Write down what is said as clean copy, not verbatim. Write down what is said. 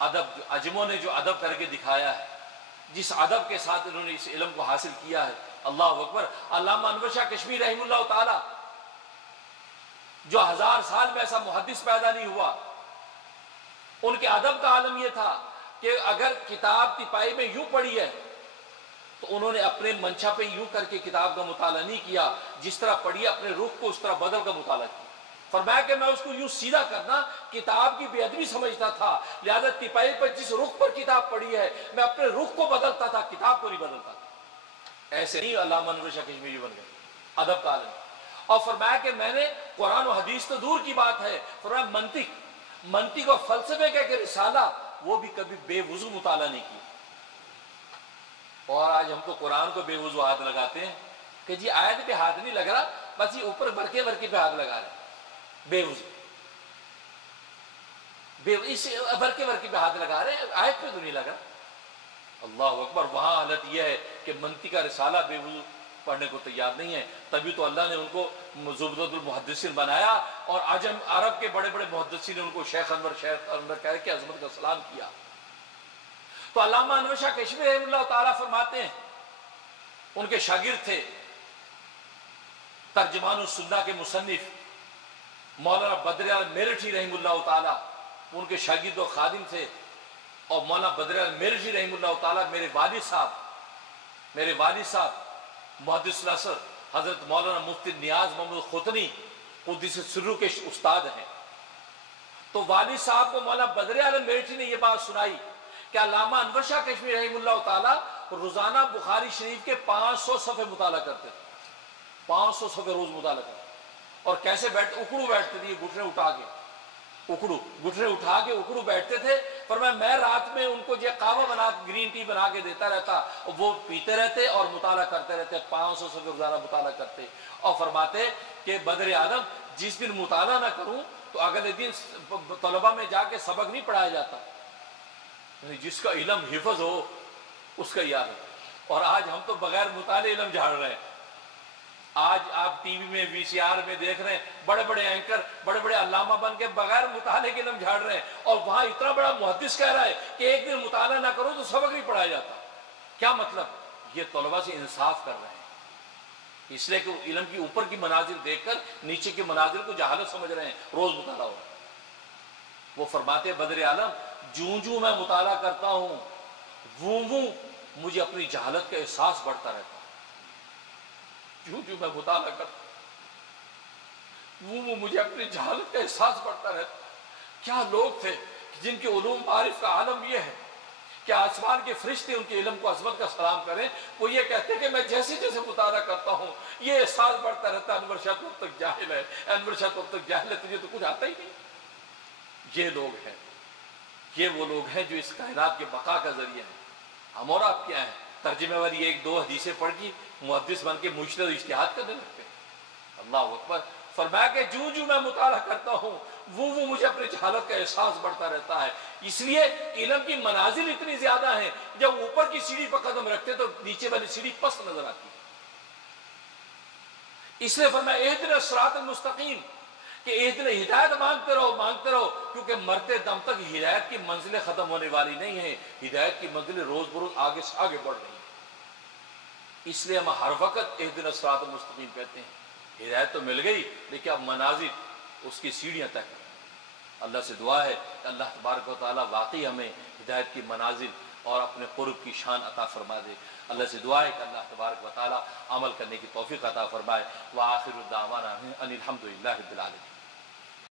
ادب عجموں نے جو ادب کر کے دکھایا ہے، جس ادب کے ساتھ انہوں نے اس علم کو حاصل کیا ہے، اللہ اکبر۔ علامہ انور شاہ کشمیری رحمہ اللہ تعالی، جو 1000 سال میں ایسا محدث پیدا نہیں ہوا، ان کے ادب کا عالم یہ تھا کہ اگر کتاب تپائی میں یوں پڑھی ہے تو انہوں نے اپنے منشا پہ یوں کر کے کتاب کا مطالعہ نہیں کیا، جس طرح پڑھی اپنے رخ کو اس طرح بدل کا مطالعہ کیا۔ فرمایا کہ میں اس کو یوں سیدھا کرنا کتاب کی بے ادبی سمجھتا تھا، لہذا تپائی پر جس رخ پر کتاب پڑھی ہے میں اپنے رخ کو بدلتا تھا، کتاب کو نہیں بدلتا تھا۔ ایسے نہیں علامہ انور شاہ کشمیری بن گئے، ادب کا عالم۔ اور فرمایا کہ میں نے قرآن و حدیث تو دور کی بات ہے، فرمایا منطق اور فلسفے کا کہ رسالہ وہ بھی کبھی بے وضو مطالعہ نہیں کیا۔ اور آج ہم تو قرآن کو بے وضو ہاتھ لگاتے ہیں کہ جی آیت پہ ہاتھ نہیں لگ رہا، بس یہ اوپر برکے پہ ہاتھ لگا رہے، بے وضو، اس برکے پہ ہاتھ لگا رہے، آیت پہ تو نہیں لگا۔ اللہ اکبر۔ وہاں حالت یہ ہے کہ منطق کا رسالہ بے وضو پڑھنے کو تیار نہیں ہے، تبھی تو اللہ نے ان کو زبدۃ المحدثین بنایا، اور عرب کے بڑے بڑے محدثین نے ان کو شیخ انور کہہ کے عظمت کا سلام کیا۔ تو علامہ انور شاہ کشمیری رحمہ اللہ تعالیٰ فرماتے ہیں، ان کے شاگرد تھے ترجمان السنہ کے مصنف مولانا بدر اعظم میرٹھی رحمہ اللہ تعالیٰ، ان کے شاگرد و خادم تھے۔ اور مولانا بدر اعظم میرٹھی رحمہ اللہ تعالیٰ میرے والد صاحب محدث الاثر حضرت مولانا مفتی نیاز محمد ختنی قدس سرہ کے استاد ہیں۔ تو والد صاحب کو مولانا بدر اعظم میرٹھی نے یہ بات سنائی کہ علامہ انور شاہ کشمیری رحمہ اللہ تعالیٰ روزانہ بخاری شریف کے 500 صفحے مطالعہ کرتے تھے، 500 صفحے روز مطالعہ کرتے، اور کیسے اکڑو بیٹھتے تھے، گھٹنے اٹھا کے اکڑو بیٹھتے تھے۔ فرمایا میں رات میں ان کو یہ قہوہ بنا گرین ٹی بنا کے دیتا رہتا، وہ پیتے رہتے اور مطالعہ کرتے رہتے، 500 صفحے روزانہ مطالعہ کرتے۔ اور فرماتے کہ بدر اعظم جس دن مطالعہ نہ کروں تو اگلے دن طلبہ میں جا کے سبق نہیں پڑھایا جاتا، جس کا علم حفظ ہو اس کا یاد ہے۔ اور آج ہم تو بغیر مطالعے علم جھاڑ رہے ہیں۔ آج آپ ٹی وی میں وی سی آر میں دیکھ رہے ہیں بڑے بڑے اینکر بڑے بڑے علامہ بن کے بغیر مطالعے کے علم جھاڑ رہے ہیں، اور وہاں اتنا بڑا محدث کہہ رہا ہے کہ ایک دن مطالعہ نہ کرو تو سبق نہیں پڑھایا جاتا۔ کیا مطلب؟ یہ طلبہ سے انصاف کر رہے ہیں، اس لیے کہ علم کی اوپر کی منازل دیکھ کر نیچے کی منازل کو جہالت سمجھ رہے ہیں، روز مطالعہ ہو رہا ہے۔ وہ فرماتے بدر عالم جوں میں مطالعہ کرتا ہوں وہ مجھے اپنی جہالت کا احساس بڑھتا رہتا ہے، جو میں مطالعہ کرتا وہ مجھے اپنی جہالت کا احساس بڑھتا رہتا۔ کیا لوگ تھے جن کے علوم معارف کا عالم یہ ہے کہ آسمان کے فرشتے ان کے علم کو عظمت کا سلام کریں، وہ یہ کہتے ہیں کہ میں جیسے جیسے مطالعہ کرتا ہوں یہ احساس بڑھتا رہتا ہے، انور شاہ تو اب تک جاہل ہے، انور شاہ تو اب تک جاہل ہے، تجھے تو کچھ آتا ہی نہیں۔ یہ لوگ ہیں، یہ وہ لوگ ہیں جو اس کائنات کے بقا کا ذریعہ ہیں۔ ہم اور آپ کیا ہیں؟ ترجمے والی ایک دو حدیثیں پڑھ کی محدث بن کے مجتہد اجتہاد کرنے لگتے ہیں۔ اللہ اکبر۔ فرمایا کہ جو میں مطالعہ کرتا ہوں وہ مجھے اپنی جہالت کا احساس بڑھتا رہتا ہے۔ اس لیے علم کی منازل اتنی زیادہ ہیں، جب اوپر کی سیڑھی پر قدم رکھتے تو نیچے والی سیڑھی پست نظر آتی ہے۔ اس لیے فرمایا اہدنا الصراط المستقیم، کہ اہدنا ہدایت مانگتے رہو، کیونکہ مرتے دم تک ہدایت کی منزلیں ختم ہونے والی نہیں ہیں، ہدایت کی منزلیں روز بروز آگے سے آگے بڑھ رہی ہیں۔ اس لیے ہم ہر وقت اہدنا الصراط المستقیم کہتے ہیں۔ ہدایت تو مل گئی لیکن اب منازل اس کی سیڑھیاں طے کریں۔ اللہ سے دعا ہے کہ اللہ تبارک و تعالیٰ واقعی ہمیں ہدایت کی منازل اور اپنے قرب کی شان عطا فرما دے۔ اللہ سے دعا ہے کہ اللہ تبارک و تعالیٰ عمل کرنے کی توفیق عطا فرمائے۔ وآخر الدعوانا ان الحمد للہ رب العالمین۔